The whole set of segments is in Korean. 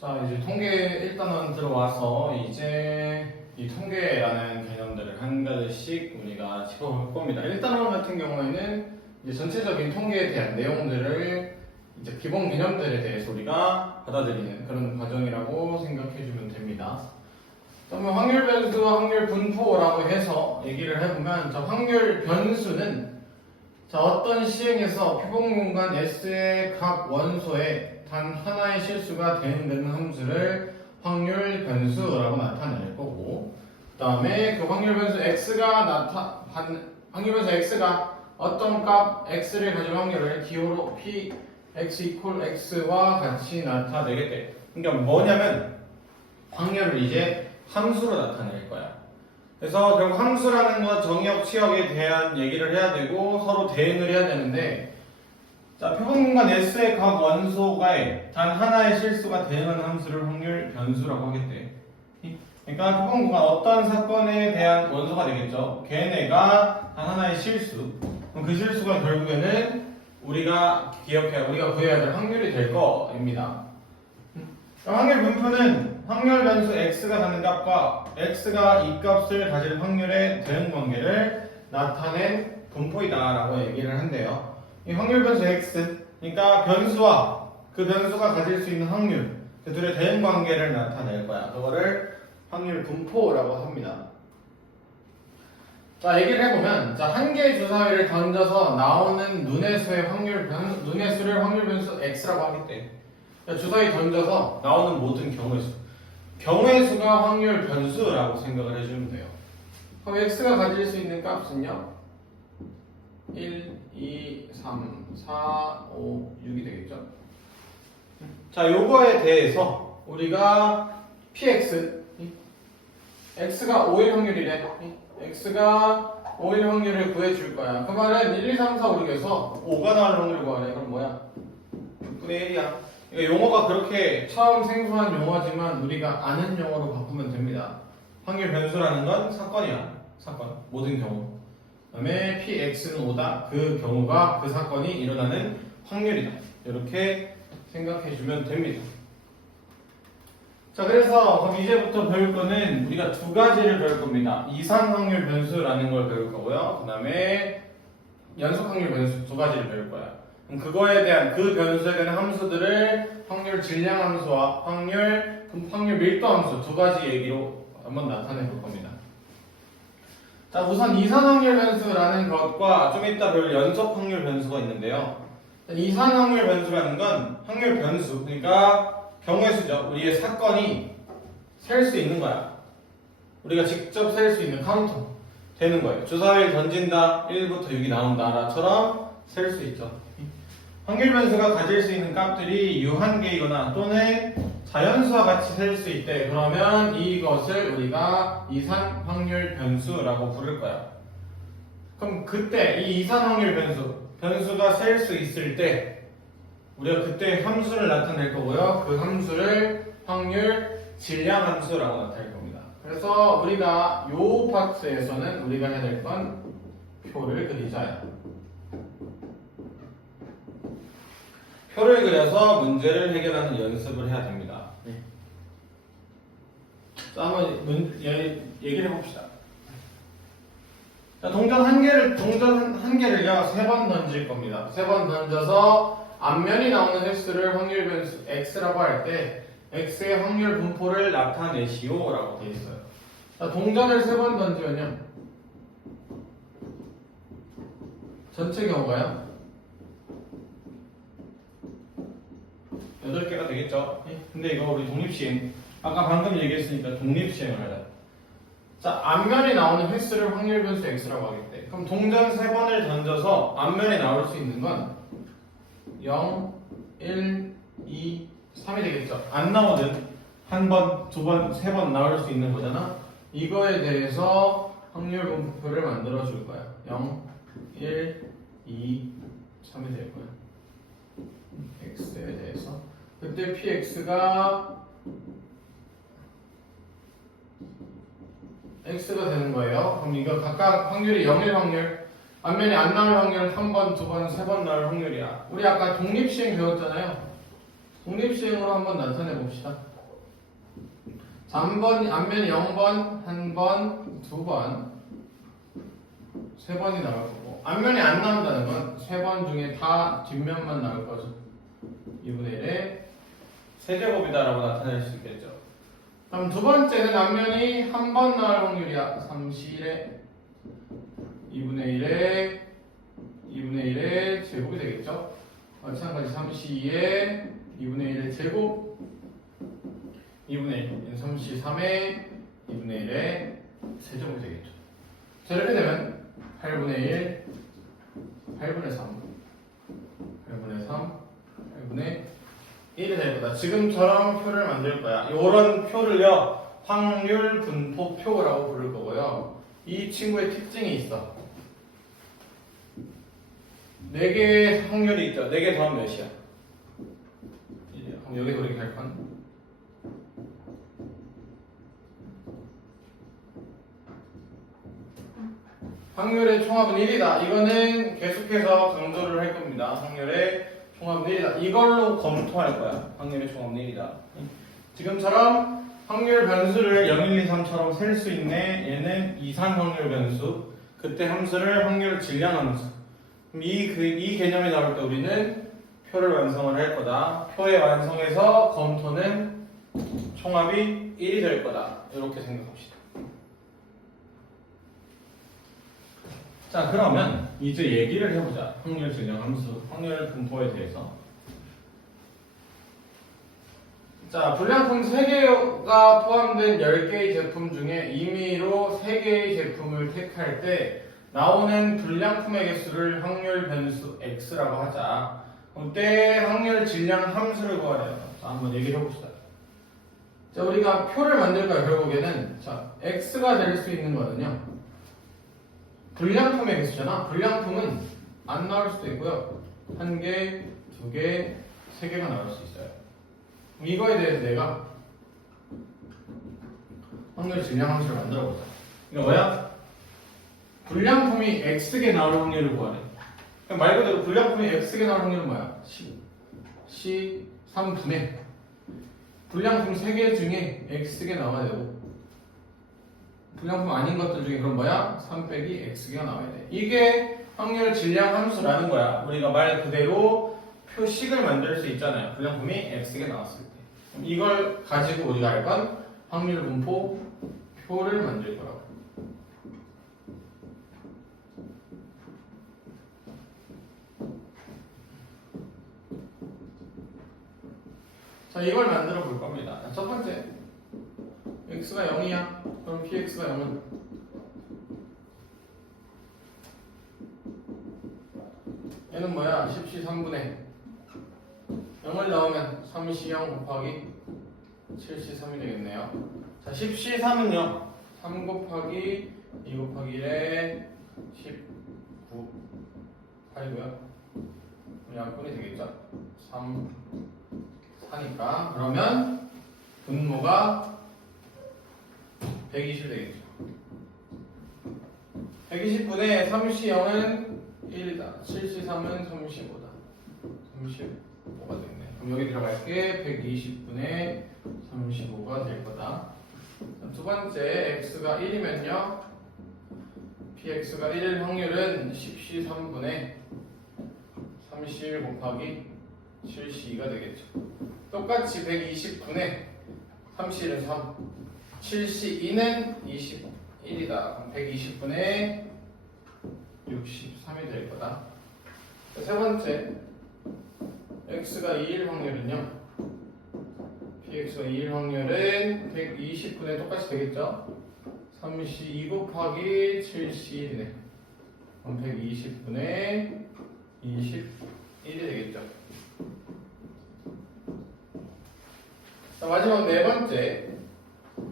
자, 이제 통계 1단원 들어와서 이제 이 통계라는 개념들을 한 가지씩 우리가 짚어볼 겁니다. 1단원 같은 경우에는 이제 전체적인 통계에 대한 내용들을 이제 기본 개념들에 대해서 우리가 받아들이는 그런 과정이라고 생각해주면 됩니다. 그러면 확률 변수와 확률 분포라고 해서 얘기를 해보면 자, 확률 변수는 자, 어떤 시행에서 표본 공간 S의 각 원소에 단 하나의 실수가 대응되는 함수를 확률 변수라고 나타낼 거고, 그 다음에 그 확률 변수 확률 변수 x가 어떤 값 x를 가질 확률을 기호로 p x equal x와 같이 나타내겠대. 그러니까 뭐냐면 확률을 이제 함수로 나타낼 거야. 그래서 결국 함수라는 건 정의역, 치역에 대한 얘기를 해야 되고 서로 대응을 해야 되는데, 자, 표본 공간 S의 각 원소가에 단 하나의 실수가 대응하는 함수를 확률 변수라고 하겠대. 그러니까 표본 공간 어떤 사건에 대한 원소가 되겠죠. 걔네가 단 하나의 실수. 그럼 그 실수가 결국에는 우리가 구해야 될 확률이 될 거입니다. 확률 분포는 확률 변수 x가 갖는 값과 x가 이 값을 가질 확률의 대응 관계를 나타낸 분포이다라고 얘기를 한대요. 이 확률 변수 x, 그러니까 변수와 그 변수가 가질 수 있는 확률, 그 둘의 대응 관계를 나타낼 거야. 그거를 확률 분포라고 합니다. 자, 얘기를 해보면, 자, 한 개의 주사위를 던져서 나오는 눈의 수를 확률 변수 x라고 하겠대. 주사위 던져서 나오는 모든 경우의 수. 경우의 수가 확률 변수라고 생각을 해주면 돼요. 그럼 x가 가질 수 있는 값은요? 1, 2, 3, 4, 5, 6이 되겠죠? 자, 요거에 대해서 우리가 px, x가 5일 확률이래. x가 5일 확률을 구해줄 거야. 그 말은 1, 2, 3, 4, 5, 6에서 5가 나올 확률을 구하래. 그럼 뭐야? 6분의 1이야. 용어가 그렇게 처음 생소한 용어지만 우리가 아는 용어로 바꾸면 됩니다. 확률 변수라는 건 사건이야. 사건. 모든 경우. 그 다음에 px는 5다. 그 경우가 그 사건이 일어나는 확률이다. 이렇게 생각해주면 됩니다. 자, 그래서 그럼 이제부터 배울 거는 우리가 두 가지를 배울 겁니다. 이상 확률 변수라는 걸 배울 거고요. 그 다음에 연속 확률 변수 두 가지를 배울 거야. 그거에 대한 그 변수에 대한 함수들을 확률 질량 함수와 확률 밀도 함수 두 가지 얘기로 한번 나타내 볼 겁니다. 자, 우선 이산 확률 변수라는 것과 좀 이따 배울 연속 확률 변수가 있는데요. 이산 확률 변수라는 건 확률 변수, 그러니까 경우의 수죠. 우리의 사건이 셀 수 있는 거야. 우리가 직접 셀 수 있는 카운터 되는 거예요. 주사위를 던진다, 1부터 6이 나온다처럼 셀 수 있죠. 확률 변수가 가질 수 있는 값들이 유한계이거나 또는 자연수와 같이 셀 수 있대. 그러면 이것을 우리가 이산 확률 변수라고 부를 거야. 그럼 그때 이 이산 확률 변수가 셀 수 있을 때 우리가 그때 함수를 나타낼 거고요. 그 함수를 확률 질량 함수라고 나타낼 겁니다. 그래서 우리가 요 파트에서는 우리가 해야 될 건 표를 그리자요. 표를 그려서 문제를 해결하는 연습을 해야 됩니다. 자, 한번 얘기를 해봅시다. 자, 동전 한 개를요, 3번 던질 겁니다. 3번 던져서 앞면이 나오는 횟수를 확률 변수 x라고 할 때 x의 확률 분포를 나타내시오 라고 되어 있어요. 자, 동전을 3번 던지면요, 전체 경우가요 8개가 되겠죠. 근데 이거 우리 독립시행, 아까 방금 얘기했으니까 독립시행을 하자. 자, 앞면에 나오는 횟수를 확률 변수 x라고 하겠대. 그럼 동전 3번을 던져서 앞면에 나올 수 있는 건 0, 1, 2, 3이 되겠죠. 안 나오는 한 번, 두 번, 세 번 나올 수 있는 거잖아. 이거에 대해서 확률 분포를 만들어 줄 거야. 0, 1, 2, 3이 될 거야. x에 대해서. 그때 px가 x가 되는 거예요. 그럼 이거 각각 확률이 0일 확률, 앞면에 안 나올 확률은 한 번, 두 번, 세 번 나올 확률이야. 우리 아까 독립시행 배웠잖아요. 독립시행으로 한번 나타내 봅시다. 자, 앞면이 0번, 1번, 2번, 3번이 나올 거고, 앞면이 안 나온다는 건 3번 중에 다 뒷면만 나올 거죠. 2분의 1의 세제곱이다라고 나타낼 수 있겠죠. 그럼 두 번째는 앞면이 한 번 나올 확률이야. 3C1의 2분의 1의 제곱이 되겠죠. 마찬가지 3C2의 2분의 1의 제곱, 2분의 1, 3C3의 2분의 1의 세제곱이 되겠죠. 자, 이렇게 되면 8분의 1, 8분의 3, 8분의 3, 8분의 1이 될 거다. 지금처럼 표를 만들 거야. 이런 표를요, 확률 분포 표라고 부를 거고요. 이 친구의 특징이 있어. 4개의 확률이 있죠. 4개 더하면 몇이야? 1이야. 그럼 여기서 이렇게 할 건? 확률의 총합은 1이다. 이거는 계속해서 강조를 할 겁니다. 확률의 총합은 1이다. 이걸로 검토할 거야. 확률의 총합은 1이다. 지금처럼 확률 변수를 0, 1, 2, 3처럼 셀 수 있네. 얘는 이산 확률 변수. 그때 함수를 확률 질량 함수. 이 개념이 나올 때 우리는 표를 완성을 할 거다. 표의 완성에서 검토는 총합이 1이 될 거다. 이렇게 생각합시다. 자, 그러면 이제 얘기를 해보자. 확률 질량 함수, 확률 분포에 대해서. 자, 불량품 3개가 포함된 10개의 제품 중에 임의로 3개의 제품을 택할 때 나오는 불량품의 개수를 확률 변수 x라고 하자. 그때 확률 질량 함수를 구하래요. 자, 한번 얘기해 봅시다. 자, 우리가 표를 만들 거야. 결국에는 자, x가 될 수 있는 거는요, 불량품의 개수잖아. 불량품은 안 나올 수도 있고요. 1개, 2개, 3개가 나올 수 있어요. 이거에 대해서 내가 확률 질량 함수를 만들어 보자. 이거 뭐야? 불량품이 x개 나올 확률을 구하래. 말 그대로 불량품이 x개 나올 확률은 뭐야? C 3분의 불량품 3개 중에 x개 나와야 되고, 불량품 아닌 것들 중에 그럼 뭐야? 3 빼기 x개가 나와야 돼. 이게 확률 질량 함수라는 거야. 우리가 말 그대로 표식을 만들 수 있잖아요. 불량품이 x개 나왔을 때. 그럼 이걸 가지고 우리가 할 건 확률 분포 표를 만들 거라고. 자, 이걸 만들어 볼 겁니다. 첫 번째, x가 0이야. 그럼 px가 0은 얘는 뭐야? 10c 3분의 0을 넣으면 3c0 곱하기 7c 3이 되겠네요. 자, 10c 3은요, 3 곱하기 2 곱하기 1에 19 8이고요. 양분이 되겠죠? 3 4니까. 그러면 분모가 120 되겠죠. 120분의 30C0은 1이다. 7C3은 35다. 35가 됐네. 그럼 여기 들어갈게. 120분의 35가 될 거다. 두 번째, x가 1이면요, px가 1일 확률은 10C3분의 30C1 곱하기 7C2가 되겠죠. 똑같이 120분의 30은 3, 7C2는 21이다. 그럼 120분의 63이 될 거다. 세 번째, x가 2일 확률은요, px가 2일 확률은 120분의 똑같이 되겠죠. 3C2 곱하기 7C1이네. 그럼 120분의 21이 되겠죠. 자, 마지막 네 번째,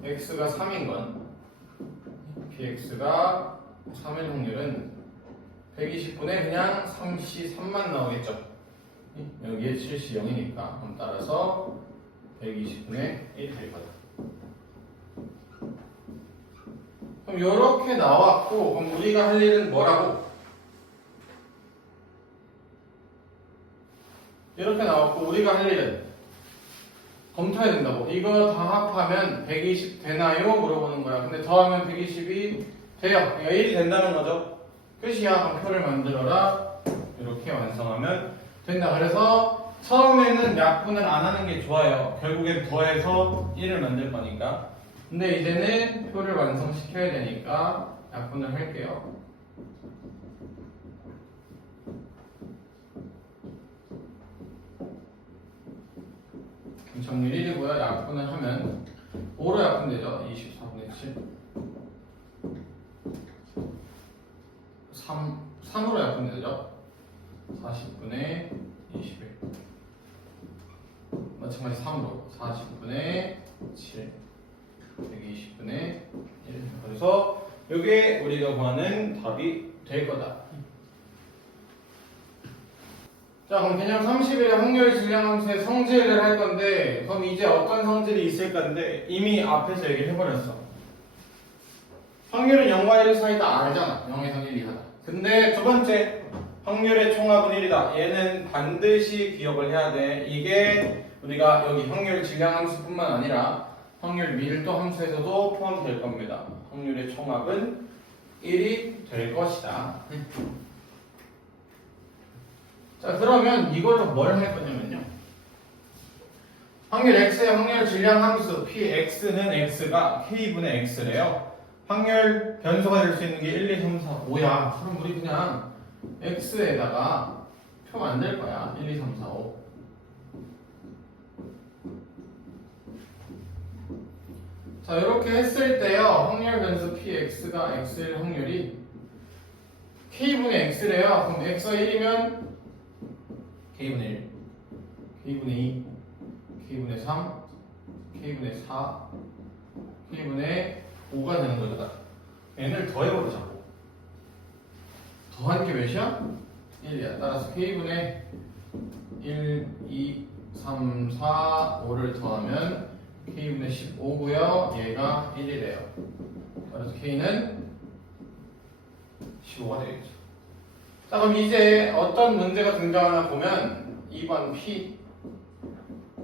x가 3인 건 px가 3일 확률은 120분의 그냥 3C3만 나오겠죠. 여기에 7C0이니까. 그럼 따라서 120분의 1이 될 거다. 그럼 이렇게 나왔고, 그럼 우리가 할 일은 뭐라고? 이렇게 나왔고, 우리가 할 일은 검토해야 된다고. 이거 다 합하면 120 되나요? 물어보는 거야. 근데 더하면 120이 돼요. 그러니까 1이 된다는 거죠. 끝이야. 그럼 표를 만들어라. 이렇게 완성하면 된다. 그래서 처음에는 약분을 안 하는 게 좋아요. 결국엔 더해서 1을 만들 거니까. 근데 이제는 표를 완성시켜야 되니까 약분을 할게요. 정리 1이고요. 약분을 하면 5로 약분되죠. 24분의 7. 3으로 약분되죠. 40분의 21. 마찬가지 3으로 40분의 7. 120분의 1. 그래서 이게 우리가 구하는 답이 될 거다. 자, 그럼 개념 31의 확률 질량함수의 성질을 할 건데, 그럼 이제 어떤 성질이 있을까인데 이미 앞에서 얘기를 해버렸어. 확률은 0과 1 사이다 알잖아. 0에서 1 이하다. 근데 두 번째, 확률의 총합은 1이다. 얘는 반드시 기억을 해야 돼. 이게 우리가 여기 확률 질량함수뿐만 아니라 확률 밀도 함수에서도 포함될 겁니다. 확률의 총합은 1이 될 것이다. 자, 그러면 이걸로 뭘 할 거냐면요. 확률 x의 확률 질량 함수 px는 x가 k분의 x래요. 확률 변수가 될 수 있는 게 1, 2, 3, 4, 5야. 그럼 우리 그냥 x에다가 표 만들 거야. 1, 2, 3, 4, 5. 자, 이렇게 했을 때요. 확률 변수 px가 x일 확률이 k분의 x래요. 그럼 x가 1이면 k분의 1, k분의 2, k분의 3, k분의 4, k분의 5가 되는 거잖아. n을 더해버리자고. 더한 게 몇이야? 1이야. 따라서 k분의 1, 2, 3, 4, 5를 더하면 k분의 15고요. 얘가 1이래요. 따라서 k는 15가 되겠죠. 자, 그럼 이제 어떤 문제가 등장하나 보면 2번 P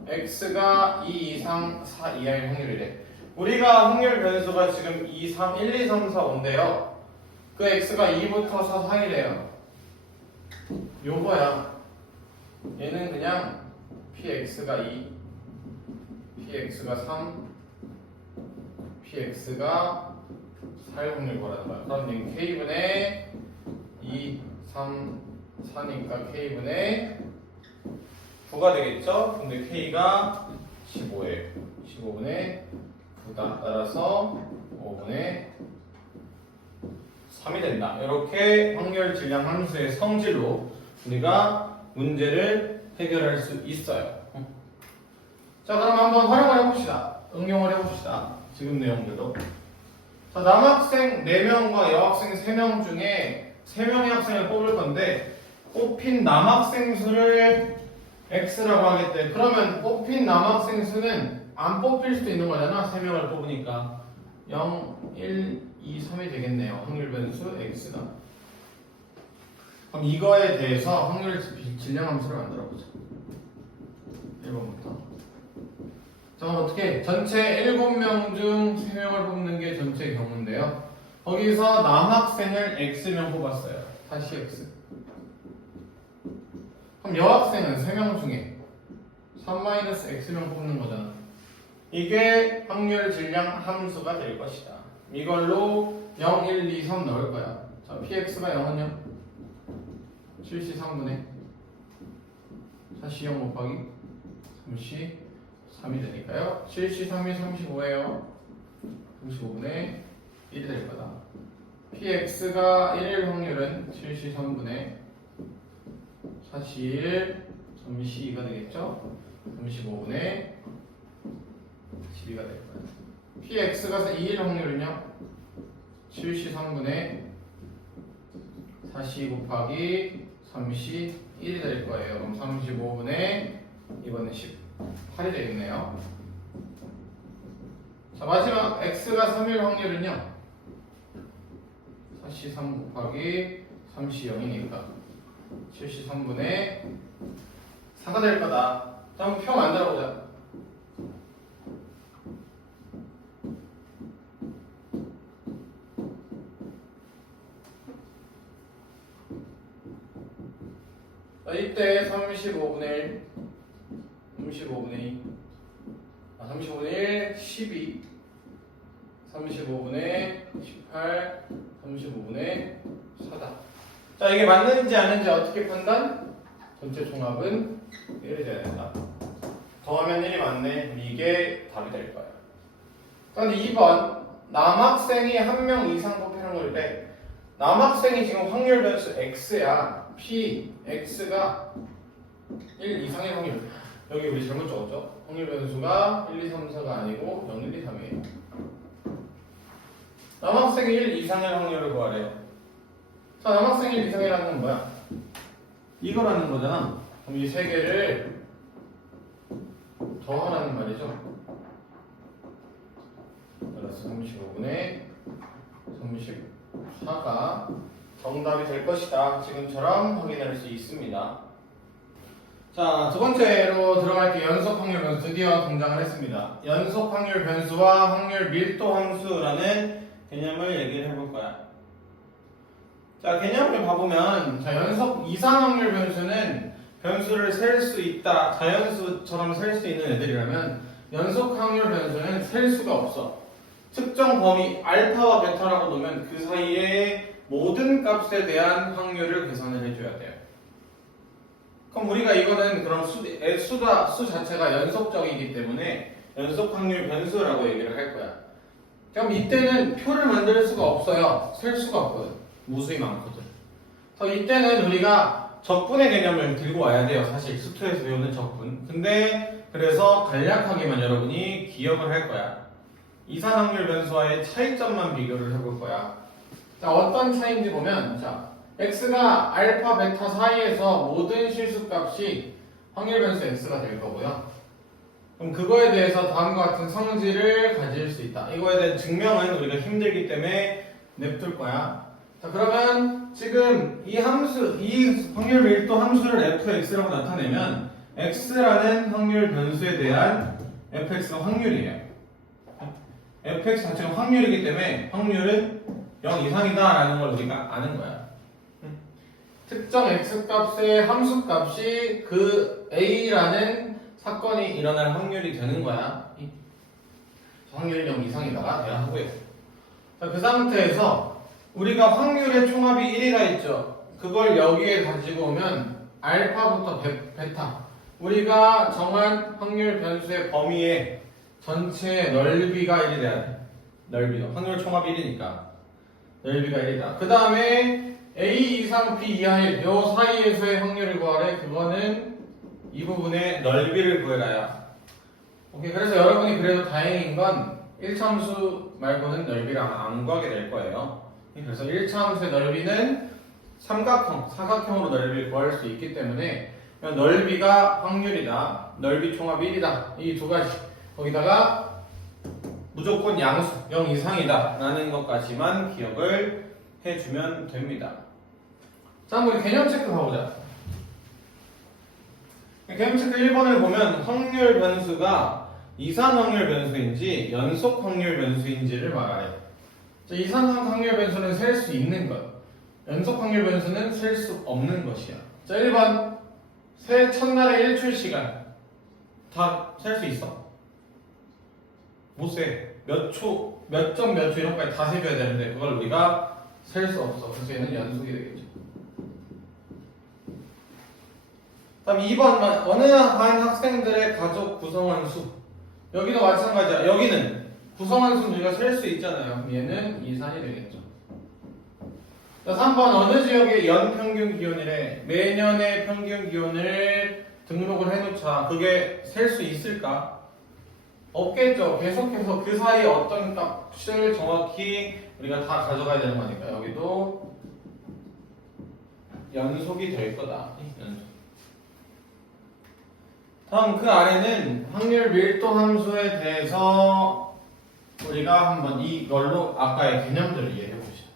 x가 2 이상 4 이하일 확률이래. 우리가 확률 변수가 지금 2, 3, 1, 2, 3, 4, 5인데요. 그 x가 2부터 4 사이래요. 요거야. 얘는 그냥 px가 2, px가 3, px가 4일 확률 거라는 거야. 그럼 얘는 k분의 2, 3, 4니까 k분의 9가 되겠죠? 근데 k가 15예요. 15분의 9다. 따라서 5분의 3이 된다. 이렇게 확률 질량 함수의 성질로 우리가 문제를 해결할 수 있어요. 자, 그럼 한번 활용을 해봅시다. 응용을 해봅시다. 지금 내용들도. 자, 남학생 4명과 여학생 3명 중에 3명의 학생을 뽑을 건데 뽑힌 남학생 수를 x라고 하겠대. 그러면 뽑힌 남학생 수는 안 뽑힐 수도 있는 거잖아. 3명을 뽑으니까 0, 1, 2, 3이 되겠네요. 확률 변수 x가. 그럼 이거에 대해서 확률 질량 함수를 만들어 보자. 1번부터. 자, 어떻게 전체 7명 중 3명을 뽑는 게 전체 경우인데요. 거기서 남학생을 x명 뽑았어요. 다시 x. 그럼 여학생은 3명 중에 3-x명 뽑는 거잖아. 이게 확률 질량 함수가 될 것이다. 이걸로 0, 1, 2, 3 넣을 거야. 자, px가 0은요? 7c 3분의 4c 0 곱하기 3c 3이 되니까요. 7c 3이 35예요. 35분의 1이 될 거다. px가 1일 확률은 7c 3분의 4c 1, 3c 2가 되겠죠? 35분의 12가 될 거예요. px가 2일 확률은요? 7c 3분의 4c 곱하기 3c 1이 될 거예요. 그럼 35분의 이번엔 18이 되겠네요. 자, 마지막 x가 3일 확률은요? 4c 3 곱하기 3c 0이니까 7c 3분의 4가 될 거다. 자, 한번 표 만들어 보자. 자, 이때 35분의 1, 35분의 2, 35분의 1, 12, 35분의 18, 35분의 4다. 자, 이게 맞는지 아닌지 어떻게 판단? 전체 종합은 1이 돼야 된다. 더하면 1이 맞네. 이게 답이 될 거야. 그런데 2번 남학생이 한 명 이상 뽑히는 걸 때 남학생이 지금 확률 변수 x야. p x가 1 이상의 확률. 여기 우리 잘못 적었죠? 확률 변수가 1, 2, 3, 4가 아니고 0, 1, 2, 3이에요. 남학생이 1 이상의 확률을 구하래요. 자, 남학생이 1 이상이라는 건 뭐야? 이거라는 거잖아. 그럼 이 세 개를 더하라는 말이죠. 그래서 35분의 34가 정답이 될 것이다. 지금처럼 확인할 수 있습니다. 자, 두 번째로 들어갈게. 연속 확률 변수 드디어 등장을 했습니다. 연속 확률 변수와 확률 밀도 함수라는 개념을 얘기를 해볼 거야. 자, 개념을 봐보면, 자, 연속 이상 확률 변수는 변수를 셀 수 있다. 자연수처럼 셀 수 있는 애들이라면, 연속 확률 변수는 셀 수가 없어. 특정 범위 알파와 베타라고 놓으면 그 사이에 모든 값에 대한 확률을 계산을 해줘야 돼요. 그럼 우리가 이거는 그럼 수 자체가 연속적이기 때문에 연속 확률 변수라고 얘기를 할 거야. 그럼 이때는 표를 만들 수가 없어요. 셀 수가 없거든. 무수히 많거든. 그래서 이때는 우리가 적분의 개념을 들고 와야 돼요. 사실 수투에서 배우는 적분. 근데 그래서 간략하게만 여러분이 기억을 할 거야. 이산 확률 변수와의 차이점만 비교를 해볼 거야. 자, 어떤 차이인지 보면, 자, x가 알파, 베타 사이에서 모든 실수값이 확률 변수 x가 될 거고요. 그럼 그거에 대해서 다음과 같은 성질을 가질 수 있다. 이거에 대한 증명은 우리가 힘들기 때문에 냅둘 거야. 자, 그러면 지금 이 함수, 이 확률 밀도 함수를 fx라고 나타내면 x라는 확률 변수에 대한 fx가 확률이에요. fx 자체가 확률이기 때문에 확률은 0 이상이다 라는 걸 우리가 아는 거야. 특정 x값의 함수값이 그 a라는 사건이 일어날 확률이 되는 거야. 확률이 0 이상이다가 돼야 하고요. 자, 그 상태에서 우리가 확률의 총합이 1이라 했죠. 그걸 여기에 가지고 오면 알파부터 베타, 우리가 정한 확률 변수의 범위의 전체 넓이가 1이 돼야 돼. 넓이요. 확률 총합 1이니까 넓이가 1이다. 그 다음에 A 이상 B 이하의 요 사이에서의 확률을 구하래. 그거는 이 부분의 넓이를 구해라야. 오케이. 그래서 여러분이 그래도 다행인 건 1차 함수 말고는 넓이를 안 구하게 될 거예요. 그래서 1차 함수의 넓이는 삼각형, 사각형으로 넓이를 구할 수 있기 때문에 넓이가 확률이다. 넓이 총합 1이다. 이 두 가지. 거기다가 무조건 양수 0 이상이다 라는 것까지만 기억을 해주면 됩니다. 자, 한번 우리 개념 체크 가보자. 개념 체크 1번을 보면 확률 변수가 이산 확률 변수인지 연속 확률 변수인지를 말하래. 자, 이산 확률 변수는 셀 수 있는 것, 연속 확률 변수는 셀 수 없는 것이야. 자, 1번 새해 첫날의 일출 시간 다 셀 수 있어? 못 세. 몇 초, 몇 점 몇 초 이런 거까지 다 세줘야 되는데 그걸 우리가 셀 수 없어. 그래서 얘는 연속이 되겠죠. 다음 2번 어느 한 학생들의 가족 구성원 수. 여기도 마찬가지야. 여기는 구성원 수는 우리가 셀 수 있잖아요. 얘는 이산이 되겠죠. 자, 3번 어느 지역의 연 평균 기온이래. 매년의 평균 기온을 등록을 해놓자. 그게 셀 수 있을까? 없겠죠. 계속해서 그 사이에 어떤 값을 정확히 우리가 다 가져가야 되는 거니까 여기도 연속이 될 거다. 연속. 다음 그 아래는 확률 밀도 함수에 대해서 우리가 한번 이걸로 아까의 개념들을 이해해 봅시다.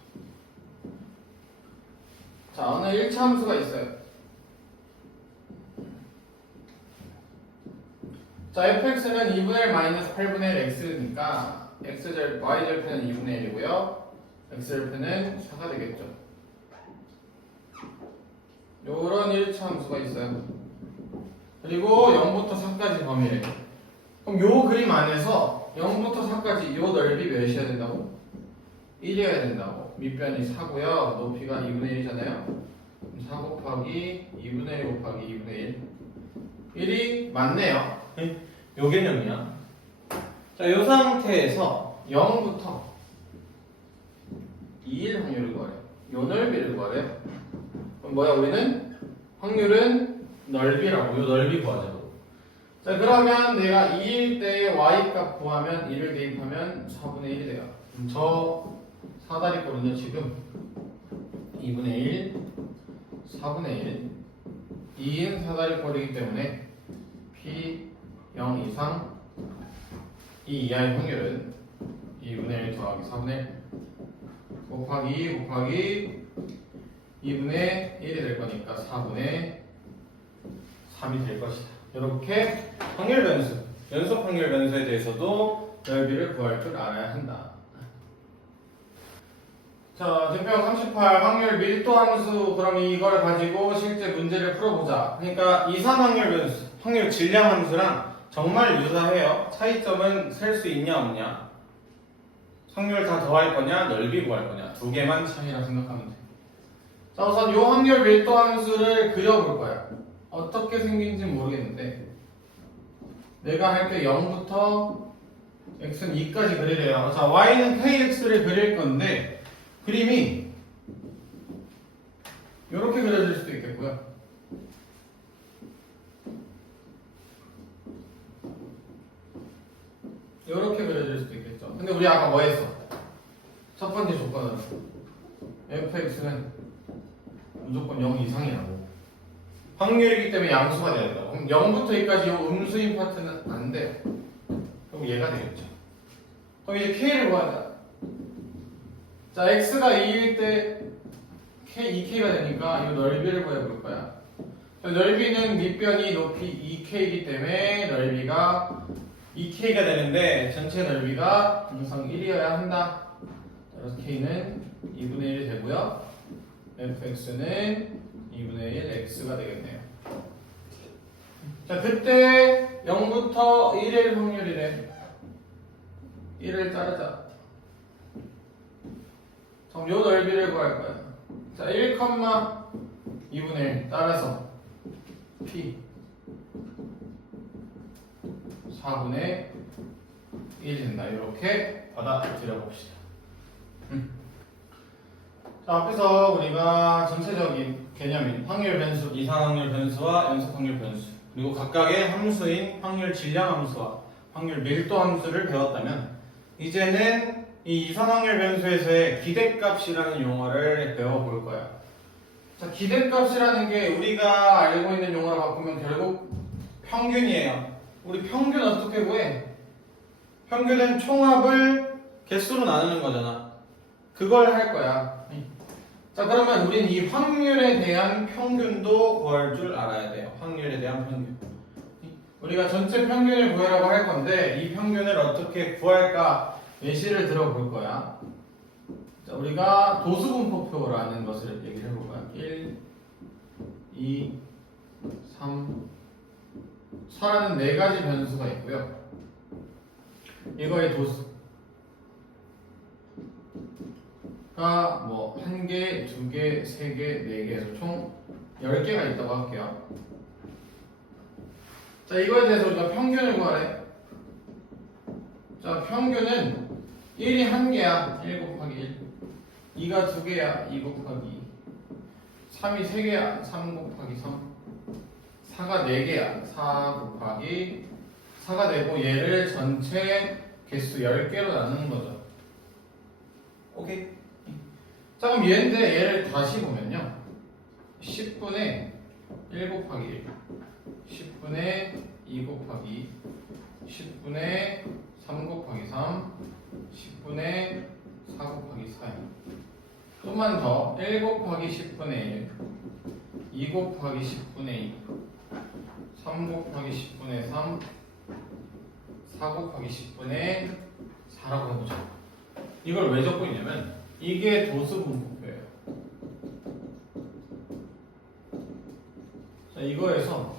자, 어느 1차 함수가 있어요. 자, fx는 2분의 1 마이너스 8분의 1 x니까 y절편은 2분의 1이고요. x절편은 4가 되겠죠. 요런 1차 함수가 있어요. 그리고 0부터 4까지 범위래. 그럼 요 그림 안에서 0부터 4까지 요 넓이 몇이어야 된다고? 1이어야 된다고. 밑변이 4고요. 높이가 2분의 1이잖아요. 4 곱하기 2분의 1 곱하기 2분의 1. 1이 맞네요. 요 개념이야. 자, 요 상태에서 0부터 2일 확률을 구하래요. 요 넓이를 구하래요. 그럼 뭐야, 우리는? 확률은 넓이라고. 요 넓이 구하자고. 자, 그러면 내가 2일 때 y값 구하면 1을 대입하면 4분의 1이 돼요. 그럼 저 사다리꼴은요, 지금 2분의 1, 4분의 1, 2인 사다리꼴이기 때문에 p 0 이상 이 이하의 확률은 2분의 1 더하기 4분의 1 곱하기 2 곱하기 2분의 1이 될 거니까 4분의 3이 될 것이다. 이렇게 확률 변수, 연속 확률 변수에 대해서도 넓이를 구할 줄 알아야 한다. 자, 대표형 38 확률 밀도 함수. 그럼 이걸 가지고 실제 문제를 풀어보자. 그러니까 이산 확률 변수, 확률 질량 함수랑 정말 유사해요. 차이점은 셀 수 있냐 없냐, 확률 다 더할 거냐 넓이 구할 거냐, 두 개만 차이라 생각하면 돼. 자, 우선 이 확률 밀도 함수를 그려볼 거야. 어떻게 생긴지 모르겠는데 내가 할게 0부터 x는 2까지 그리래요. 자, y는 kx를 그릴 건데 그림이 이렇게 그려질 수도 있겠고요. 이렇게 그려질 수도 있겠죠. 근데 우리 아까 뭐 했어? 첫 번째 조건은 fx는 무조건 0 이상이라고. 확률이기 때문에 양수가 돼야 된다고. 그럼 0부터 2까지 이 음수인 파트는 안 돼요. 그럼 얘가 되겠죠. 그럼 이제 k를 구하자. 자, x가 2일 때 k, 2k가 되니까 이 넓이를 구해볼 거야. 자, 넓이는 밑변이 높이 2k이기 때문에 넓이가 2k가 되는데 전체 넓이가 항상 1이어야 한다. 그래서 k는 2분의 1이 되고요. fx는 2분의 1 x가 되겠네요. 자, 그때 0부터 1일 확률이래. 1을 자르자. 그럼 요 넓이를 구할 거야. 자, 1, 2분의 1 따라서 p 4분의 1이 된다. 이렇게 받아들여 봅시다. 자, 앞에서 우리가 전체적인 개념인 확률 변수, 이산 확률 변수와 연속 확률 변수, 그리고 각각의 함수인 확률 질량 함수와 확률 밀도 함수를 배웠다면 이제는 이 이산 확률 변수에서의 기대값이라는 용어를 배워볼 거야. 자, 기대값이라는 게 우리가 알고 있는 용어로 바꾸면 결국 평균이에요. 우리 평균 어떻게 구해? 평균은 총합을 개수로 나누는 거잖아. 그걸 할 거야. 자, 그러면 우린 이 확률에 대한 평균도 구할 줄 알아야 돼요. 확률에 대한 평균. 우리가 전체 평균을 구하라고 할 건데 이 평균을 어떻게 구할까 예시를 들어볼 거야. 자, 우리가 도수분포표라는 것을 얘기를 해볼 거야. 1, 2, 3, 4라는 네 가지 변수가 있고요. 이거의 도수가 뭐 1개, 2개, 3개, 4개에서 총 10개가 있다고 할게요. 자, 이거에 대해서 우리가 평균을 구하래. 자, 평균은 1이 1개야. 1 곱하기 1. 2가 2개야. 2 곱하기 2. 3이 3개야. 3 곱하기 3. 4가 4개야. 4 곱하기 4가 되고 얘를 전체 개수 10개로 나누는 거죠. 오케이? 자, 그럼 얘인데 얘를 다시 보면요. 10분의 1 곱하기 1. 10분의 2 곱하기 2. 10분의 3 곱하기 3. 10분의 4 곱하기 4. 좀만 더. 1 곱하기 10분의 1. 2 곱하기 10분의 2. 3 곱하기 10분의 3. 4 곱하기 10분의 4라고 해보자. 이걸 왜 적고 있냐면 이게 도수분포표예요. 이거에서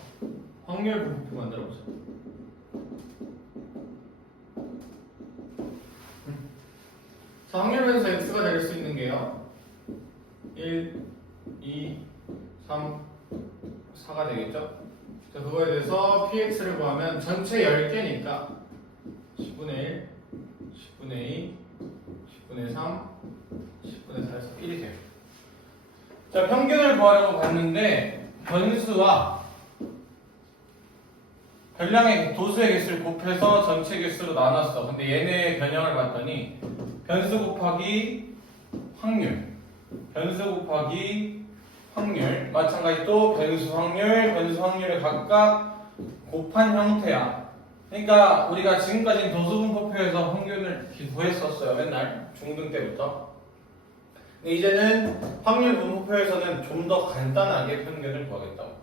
확률 분포 만들어보자. 자, 확률 변수 x가 될 수 있는 게요. 1, 2, 3, 4가 되겠죠? 자, 그거에 대해서 px를 구하면 전체 10개니까 10분의 1, 10분의 2, 10분의 3, 10분의 4에서 1이 돼요. 자, 평균을 구하려고 봤는데 변수와 별량의 도수의 개수를 곱해서 전체 개수로 나눴어. 근데 얘네의 변형을 봤더니 변수 곱하기 확률, 변수 곱하기 확률, 마찬가지 또 변수 확률을 각각 곱한 형태야. 그러니까 우리가 지금까지 도수분포표에서 평균을 구했었어요. 맨날 중등 때부터. 근데 이제는 확률 분포표에서는 좀 더 간단하게 평균을 구하겠다고.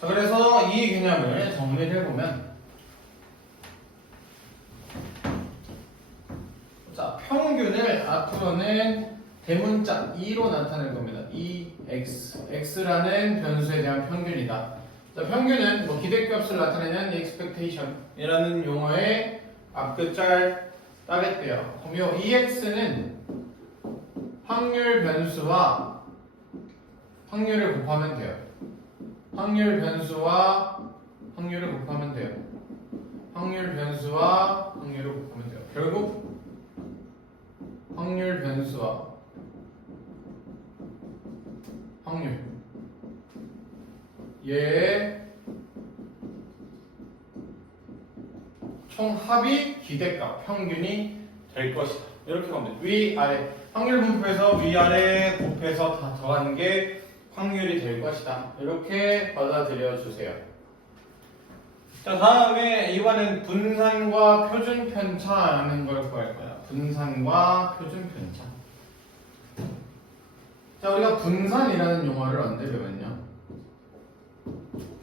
자, 그래서 이 개념을 정리를 해보면, 자, 평균을 앞으로는 대문자 2로 나타낼 겁니다. x라는 변수에 대한 평균이다. 자, 평균은 뭐 기대값을 나타내는 expectation이라는 용어의 앞글자를 따겠대요. 그럼 이 ex는 확률 변수와 확률을 곱하면 돼요. 확률 변수와 확률을 곱하면 돼요. 확률 변수와 확률을 곱하면 돼요. 결국 확률 변수와 확률 얘의 총합이 기대값 평균이 될 것이다. 이렇게 보면 돼요. 위아래 확률 분포에서 위아래 곱해서 다 더하는 게 확률이 될 것이다. 이렇게 받아들여 주세요. 자, 다음에 이번엔 분산과 표준 편차라는 걸 구할 거야. 분산과 표준 편차. 자, 우리가 분산이라는 용어를 언제 배웠냐?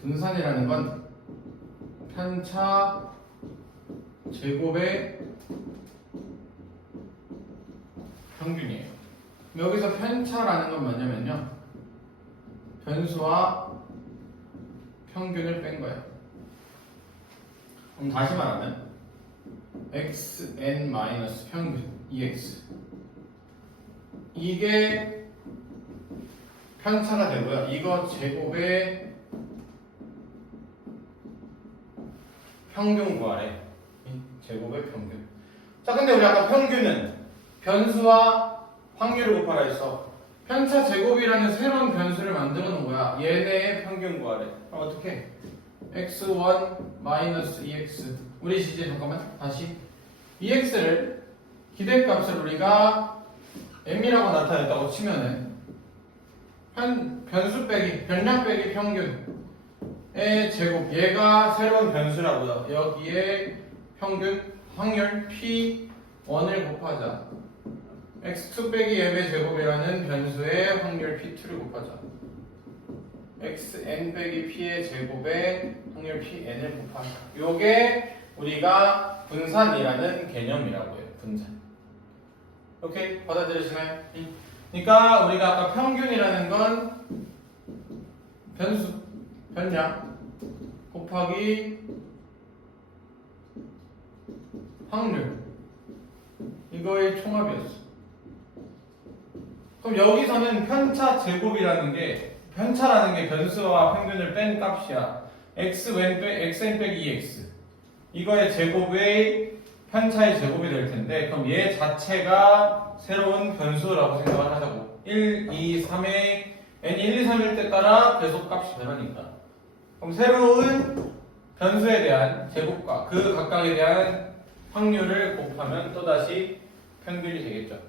분산이라는 건 편차 제곱의 평균이에요. 여기서 편차라는 건 뭐냐면요, 변수와 평균을 뺀 거야. 그럼 다시 말하면 xn 평균 ex 이게 편차가 되고요. 이거 제곱의 평균 구하래. 제곱의 평균. 자, 근데 우리 아까 평균은 변수와 확률을 곱하라 했어. 편차 제곱이라는 새로운 변수를 만들어 놓은 거야. 얘네의 평균 구하래. 그럼 어떻게? x1 2x. 우리 이제 잠깐만 다시 ex를 기대값을 우리가 m이라고 나타냈다고 치면은 변수 빼기 변량 빼기 평균의 제곱, 얘가 새로운 변수라고요. 여기에 평균 확률 p1을 곱하자. x2 빼기 m의 제곱이라는 변수의 확률 p2를 곱하자. xn 빼기 p의 제곱에 확률 pn을 곱하자. 요게 우리가 분산이라는 개념이라고 해요. 분산. 오케이? 받아들이시나요? 그러니까 우리가 아까 평균이라는 건 변수, 변량 곱하기 확률, 이거의 총합이었어. 그럼 여기서는 편차 제곱이라는 게, 편차라는 게 변수와 평균을 뺀 값이야. xn 빼기 2x 이거의 제곱의 편차의 제곱이 될 텐데, 그럼 얘 자체가 새로운 변수라고 생각을 하자고. 1, 2, 3의 n 1, 2, 3일 때 따라 배속값이 변하니까. 그럼 새로운 변수에 대한 제곱과 그 각각에 대한 확률을 곱하면 또다시 평균이 되겠죠.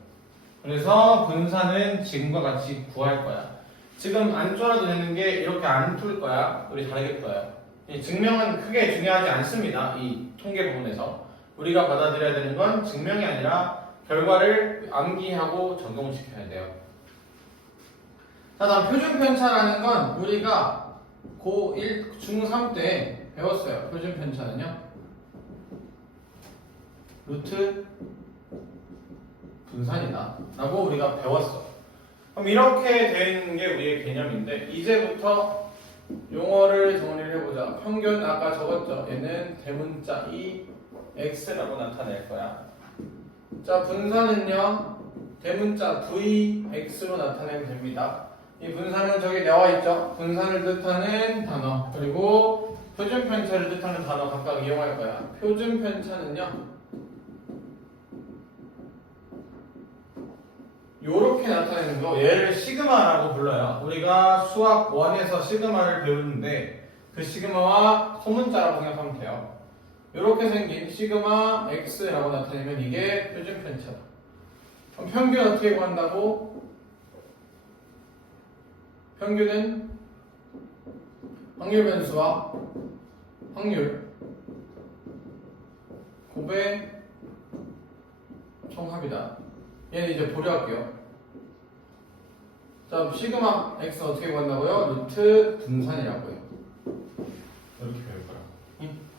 그래서 분산은 지금과 같이 구할 거야. 지금 안 쫄아도 되는 게 이렇게 안 풀 거야. 우리 잘하겠 거야. 증명은 크게 중요하지 않습니다. 이 통계 부분에서 우리가 받아들여야 되는 건 증명이 아니라 결과를 암기하고 적용시켜야 돼요. 자, 다음 표준 편차라는 건 우리가 고1, 중3 때 배웠어요. 표준 편차는요, 루트 분산이다 라고 우리가 배웠어. 그럼 이렇게 되는 게 우리의 개념인데, 이제부터 용어를 정리를 해보자. 평균 아까 적었죠. 얘는 대문자 x라고 나타낼 거야. 자, 분산은요. 대문자 vx로 나타내면 됩니다. 이 분산은 저기 나와 있죠. 분산을 뜻하는 단어 그리고 표준 편차를 뜻하는 단어 각각 이용할 거야. 표준 편차는요. 요렇게 나타내는 거 얘를 시그마라고 불러요. 우리가 수학 1에서 시그마를 배우는데 그 시그마와 소문자라고 생각하면 돼요. 요렇게 생긴 시그마 x라고 나타내면 이게 표준 편차다. 그럼 평균 어떻게 구한다고? 평균은 확률 변수와 확률 곱의 총합이다. 얘는 이제 보류할게요. 자, 시그마 x 어떻게 구한다고요? 루트 분산이라고요. 이렇게 배울 거야.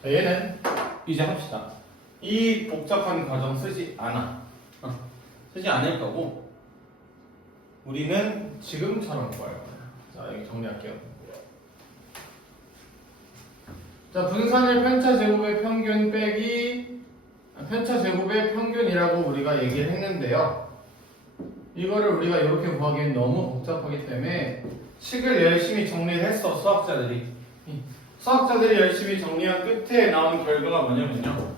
자, 얘는 이제 합시다. 이 복잡한 과정 쓰지 않아. 쓰지 않을 거고 우리는 지금처럼 구할 거야. 자, 여기 정리할게요. 자, 분산을 편차 제곱의 평균 빼기 편차 제곱의 평균이라고 우리가 얘기를 했는데요. 이거를 우리가 이렇게 구하기엔 너무 복잡하기 때문에 식을 열심히 정리를 했어. 수학자들이 열심히 정리한 끝에 나온 결과가 뭐냐면요.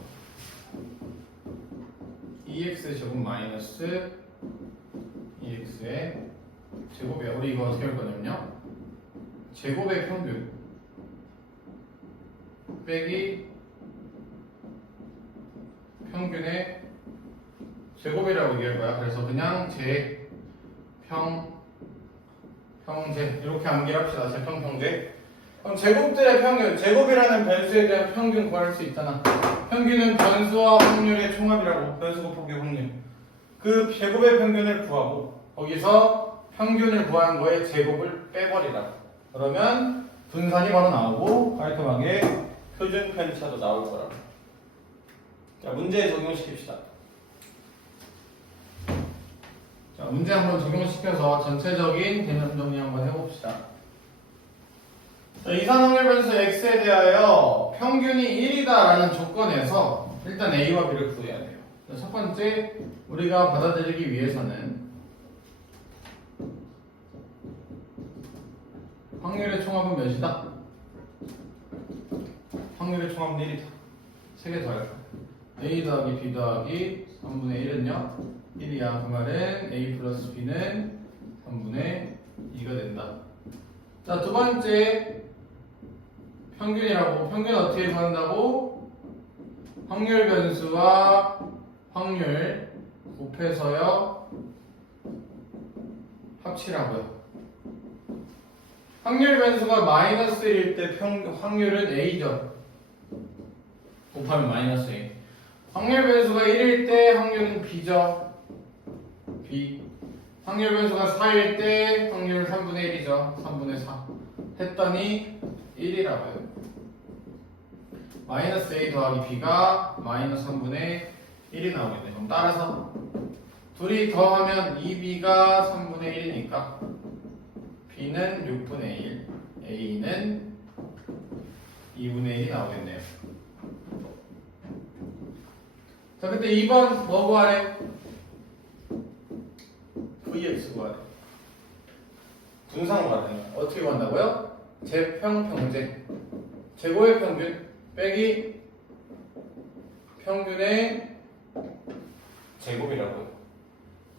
2x 제곱 마이너스 2x의 제곱이야. 우리 이거 어떻게 할 거냐면요. 제곱의 평균 빼기 평균의 제곱이라고 얘기할 거야. 그래서 그냥 평제 이렇게 암기를 합시다. 제평평제. 그럼 제곱들의 평균, 제곱이라는 변수에 대한 평균 구할 수 있잖아. 평균은 변수와 확률의 총합이라고. 변수 곱하기 확률. 그 제곱의 평균을 구하고 거기서 평균을 구하는 거에 제곱을 빼버리라. 그러면 분산이 바로 나오고 깔끔하게 표준 편차도 나올 거라고. 자, 문제에 적용시킵시다. 자, 문제 한번 적용시켜서 전체적인 개념 정리 한번 해봅시다. 자, 이산확률 변수 x에 대하여 평균이 1이다라는 조건에서 일단 a와 b를 구해야 돼요. 자, 첫 번째, 우리가 받아들이기 위해서는 확률의 총합은 몇이다? 확률의 총합은 1이다. 3개 더할 거야. a 더하기 b 더하기 3분의 1은요 1이야. 그 말은 a 플러스 b는 3분의 2가 된다. 자, 두 번째 평균이라고. 평균 어떻게 구한다고? 확률 변수와 확률 곱해서요 합치라고요. 확률 변수가 마이너스 1일 때 확률은 a죠. 곱하면 마이너스 a. 확률 변수가 1일 때 확률은 b죠. b. 확률 변수가 4일 때 확률은 3분의 1이죠. 3분의 4. 했더니 1이라고요. 마이너스 a 더하기 b가 마이너스 3분의 1이 나오겠네. 그럼 따라서 둘이 더하면 2b가 3분의 1이니까 b는 6분의 1, a는 2분의 1이 나오겠네요. 자, 근데 2번 뭐 구하래? vx 구하래. 분산 구하래. 어떻게 구한다고요? 제평평제. 제곱의 평균 빼기 평균의 제곱이라고요.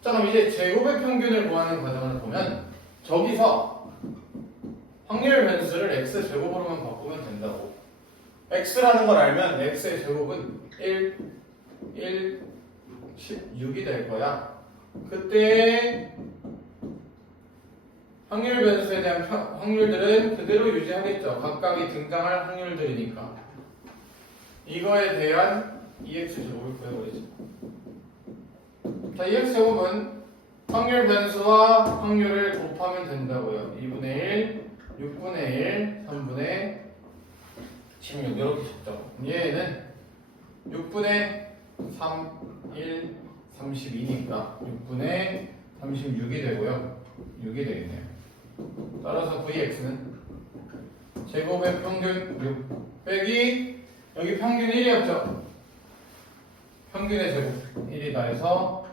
자, 그럼 이제 제곱의 평균을 구하는 과정을 보면 저기서 확률 변수를 x 제곱으로만 바꾸면 된다고. x라는 걸 알면 x의 제곱은 16이 될 거야. 그때 확률 변수에 대한 확률들은 그대로 유지하겠죠. 각각이 등장할 확률들이니까. 이거에 대한 EX 제곱을 구해버리죠. 자, EX 제곱은 확률 변수와 확률을 곱하면 된다고요. 2분의 1, 6분의 1, 3분의 16 이렇게 적죠. 얘는 6분의 3, 1, 32니까 6분의 36이 되고요. 6이 되겠네요. 따라서 VX는 제곱의 평균 6 빼기 여기 평균 1이었죠. 평균의 제곱 1이다 해서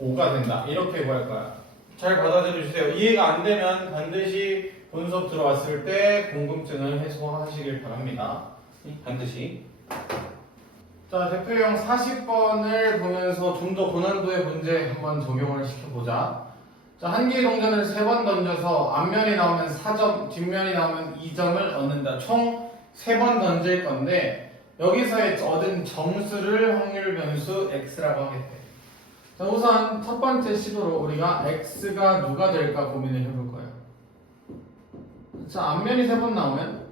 5가 된다. 이렇게 구할 거야. 잘 받아들여 주세요. 이해가 안 되면 반드시 본 수업 들어왔을 때 궁금증을 해소하시길 바랍니다. 반드시. 자, 대표형 40번을 보면서 좀 더 고난도의 문제 한번 적용을 시켜보자. 자, 한 개의 동전을 3번 던져서 앞면이 나오면 4점, 뒷면이 나오면 2점을 얻는다. 총 3번 던질 건데 여기서의 얻은 점수를 확률 변수 x라고 하겠대. 자, 우선 첫 번째 시도로 우리가 x가 누가 될까 고민을 해볼 거예요. 자, 앞면이 3번 나오면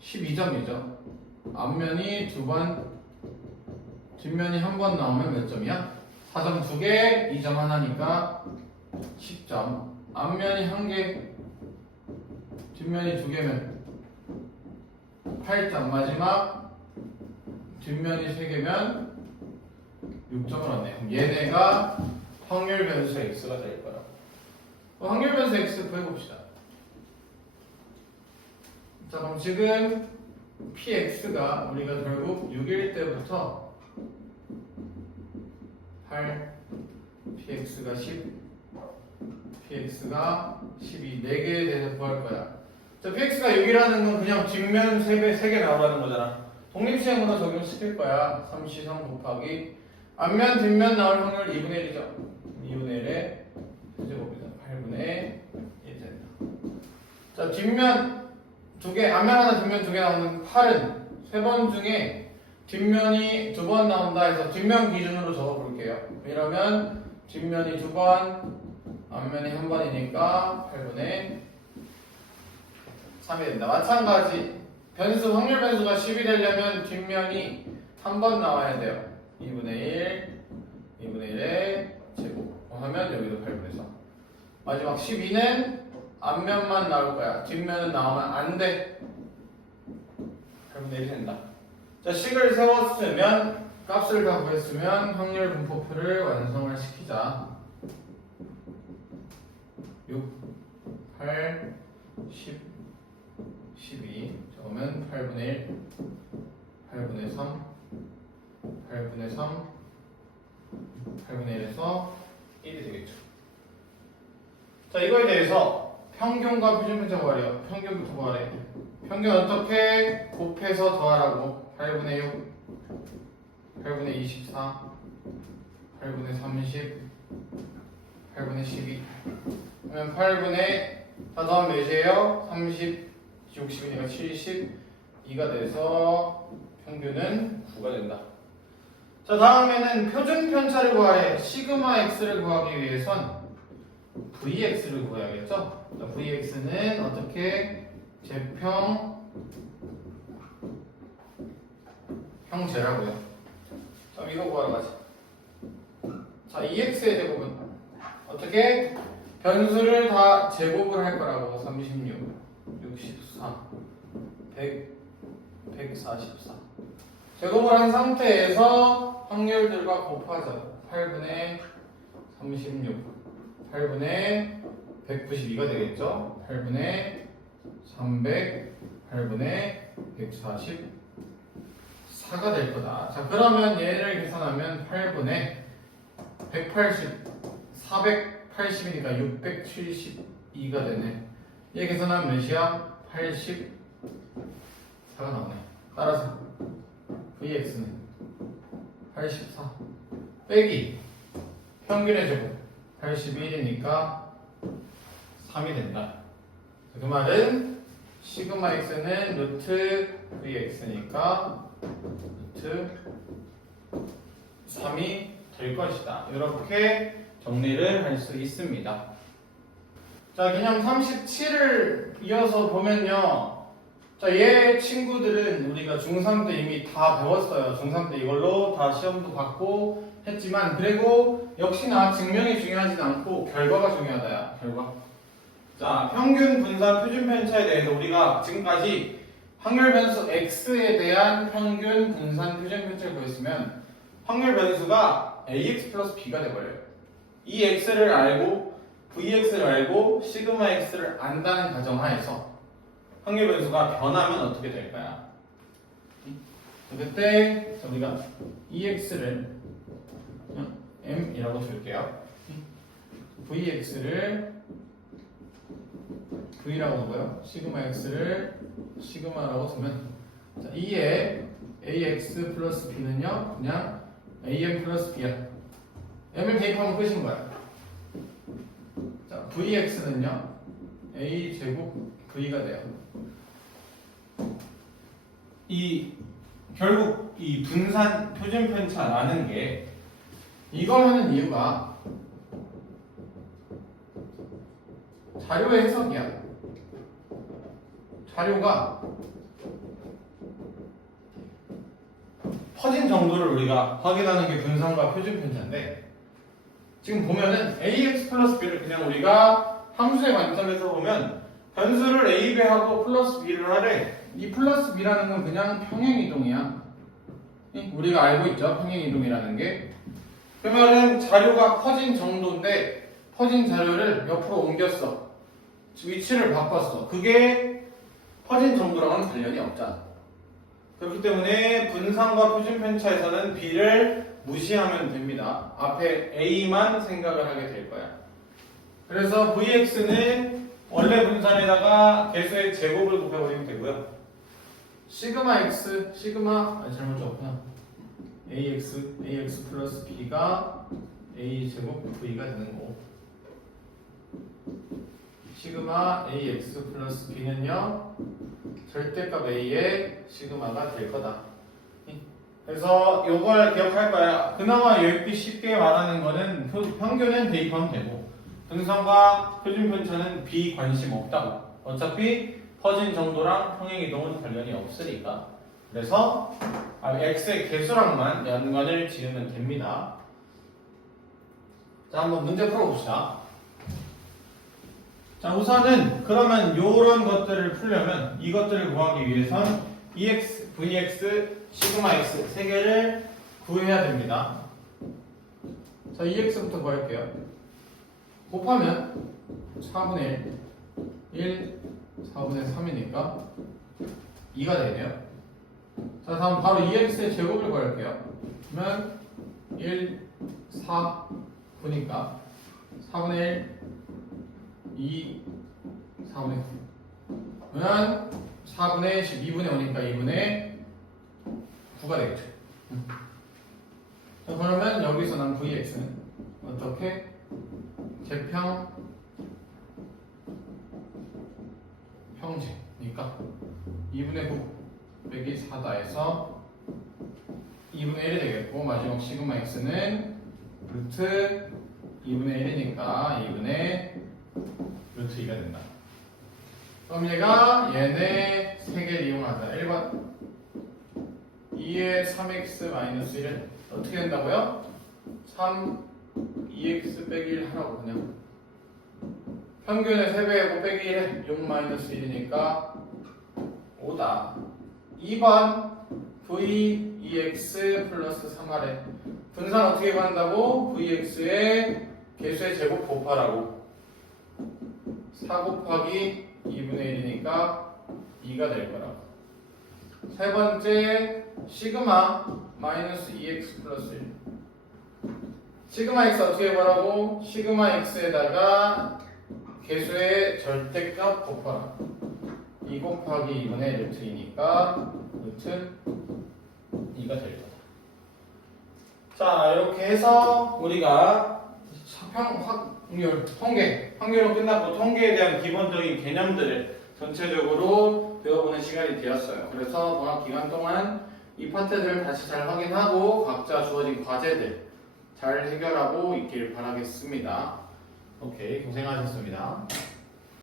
12점이죠. 앞면이 2번, 뒷면이 1번 나오면 몇 점이야? 4점 2개, 2점 하나니까 10점. 앞면이 1개, 뒷면이 2개면 8점. 마지막 뒷면이 3개면 6점을 얻네. 그럼 얘네가 확률 변수 x가 될 거야. 확률 변수 x 구해봅시다. 자, 그럼 지금 px가 우리가 결국 6일 때부터 8, px가 10, px가 12, 4개에 대해서 구할 거야. 자, px가 6이라는 건 그냥 뒷면 3개 나오라는 거잖아. 독립시행으로 적용시킬 거야. 3c3 곱하기 앞면, 뒷면 나올 확률 2분의 1이죠. 2분의 1의 세제곱이다. 8분의 1 된다. 자, 뒷면 2개, 앞면 하나, 뒷면 2개 나오는 8은 3번 중에 뒷면이 2번 나온다 해서 뒷면 기준으로 적어볼게요. 이러면 뒷면이 2번, 앞면이 1번이니까 8분의 3이 된다. 마찬가지 변수, 확률 변수가 10이 되려면 뒷면이 1번 나와야 돼요. 2분의 1, 2분의 1의 제곱 하면 여기도 8분의 3. 마지막 12는 앞면만 나올 거야. 뒷면은 나오면 안 돼. 8분의 1이 된다. 자, 식을 세웠으면 값을 다 구했으면 확률 분포표를 완성을 시키자. 6, 8, 10, 12. 그러면 8분의 1, 8분의 3, 8분의 3, 8분의 1에서 1이 되겠죠. 자, 이거에 대해서 평균과 표준편차 구하래요. 평균부터 구하래. 평균 어떻게 곱해서 더하라고. 8분의 6, 8분의 24, 8분의 30, 8분의 12. 그러면 8분의 다 더하면 몇이에요? 30, 60이니까 72가 돼서 평균은 9가 된다. 자, 다음에는 표준편차를 구하래. 시그마 x를 구하기 위해선 vx를 구해야겠죠? 자, vx는 어떻게 형제라고요. 자, 이거 구하러 가자. 자, 2x의 제곱은 어떻게? 변수를 다 제곱을 할 거라고. 36, 64, 100, 144. 제곱을 한 상태에서 확률들과 곱하자. 8분의 36, 8분의 192가 되겠죠? 8분의 300, 8분의 144가 될 거다. 자, 그러면 얘를 계산하면 8분의 180, 480이니까 672가 되네. 얘 계산하면 몇이야? 84가 나오네. 따라서 vx는 84 빼기 평균의 제곱 81이니까 3이 된다. 그 말은 시그마 x는 루트 vx니까 루트 3이 될 것이다. 이렇게 정리를 할 수 있습니다. 자, 개념 37을 이어서 보면요. 자, 얘 친구들은 우리가 중3 때 이미 다 배웠어요. 중3 때 이걸로 다 시험도 받고 했지만, 그리고 역시나 증명이 중요하진 않고 결과가 중요하다야. 결과. 자, 평균 분산 표준 편차에 대해서 우리가 지금까지 확률 변수 x에 대한 평균 분산 표준 편차를 구했으면 확률 변수가 ax 플러스 b가 돼버려요. 이 x를 알고 vx를 알고 시그마 x를 안다는 가정하에서 확률 변수가 변하면 어떻게 될 거야? 그때 우리가 EX를 M이라고 줄게요. VX를 V라고 하고요. 시그마 X를 시그마라고 두면 자, 2에 AX 플러스 B는요 그냥 AM 플러스 B야. M을 대입하면 끝인 거야. 자, VX는요 A 제곱 V가 돼요. 결국 이 분산 표준 편차라는 게 이걸 하는 이유가 자료의 해석이야. 자료가 퍼진 정도를 우리가 확인하는 게 분산과 표준 편차인데 지금 보면은 ax 플러스 b를 그냥 우리가 함수의 관점에서 보면 변수를 a, b하고 플러스 b를 하래. 이 플러스 b라는 건 그냥 평행이동이야. 우리가 알고 있죠? 평행이동이라는 게. 그러면은 자료가 퍼진 정도인데 퍼진 자료를 옆으로 옮겼어. 위치를 바꿨어. 그게 퍼진 정도랑은 관련이 없잖아. 그렇기 때문에 분산과 표준 편차에서는 b를 무시하면 됩니다. 앞에 a만 생각을 하게 될 거야. 그래서 vx는 원래 분산에다가 개수의 제곱을 곱해버리면 되고요. 시그마 x, 잘못 적었구나. ax 플러스 b가 a 제곱 v가 되는 거고. 시그마 ax 플러스 b는요 절대값 a의 시그마가 될 거다. 그래서 이걸 기억할 거야. 그나마 읽기 쉽게 말하는 거는 평균은 대입하면 되고 분산과 표준 편차는 비관심 없다고. 어차피 퍼진 정도랑 평행이동은 관련이 없으니까. 그래서 x의 개수랑만 연관을 지으면 됩니다. 자, 한번 문제 풀어봅시다. 자, 우선은 그러면 요런 것들을 풀려면 이것들을 구하기 위해선 EX, VX, 시그마 X 세 개를 구해야 됩니다. 자, EX부터 구할게요. 곱하면 4분의 1, 4분의 3이니까 2가 되네요. 자, 다음 바로 EX의 제곱을 구할게요. 그러면 1, 4, 9니까 4분의 1, 2, 4분의 9. 그러면 4분의 12분의 5니까 2분의 9가 되겠죠. 자, 그러면 여기서 난 VX는 어떻게? 제평 평제니까 2분의 9 빼기 4다 해서 2분의 1이 되겠고 마지막 시그마 X는 루트 2분의 1이니까 2분의 루트 2가 된다. 그럼 얘네 세 개를 이용한다. 1번 2의 3x-1은 어떻게 된다고요? 3 2x 빼기 1 하라고 그냥 평균의 3배하고 빼기 1에 6-1이니까 5다. 2번 v 2x 플러스 3r에 분산 어떻게 구한다고? vx의 개수의 제곱 곱하라고. 4 곱하기 2분의 1이니까 2가 될 거라고. 세 번째 시그마 마이너스 2x 플러스 1. 시그마 x 어떻게 구하라고? 시그마 x에다가 개수의 절대값 곱하라. 2 곱하기 2분의 루트 2니까 루트 2가 될 거다. 자, 이렇게 해서 우리가 확률, 확률은 끝났고 통계에 대한 기본적인 개념들을 전체적으로 배워보는 시간이 되었어요. 그래서 방학 기간 동안 이 파트들을 다시 잘 확인하고 각자 주어진 과제들 잘 해결하고 있길 바라겠습니다. 오케이, 고생하셨습니다.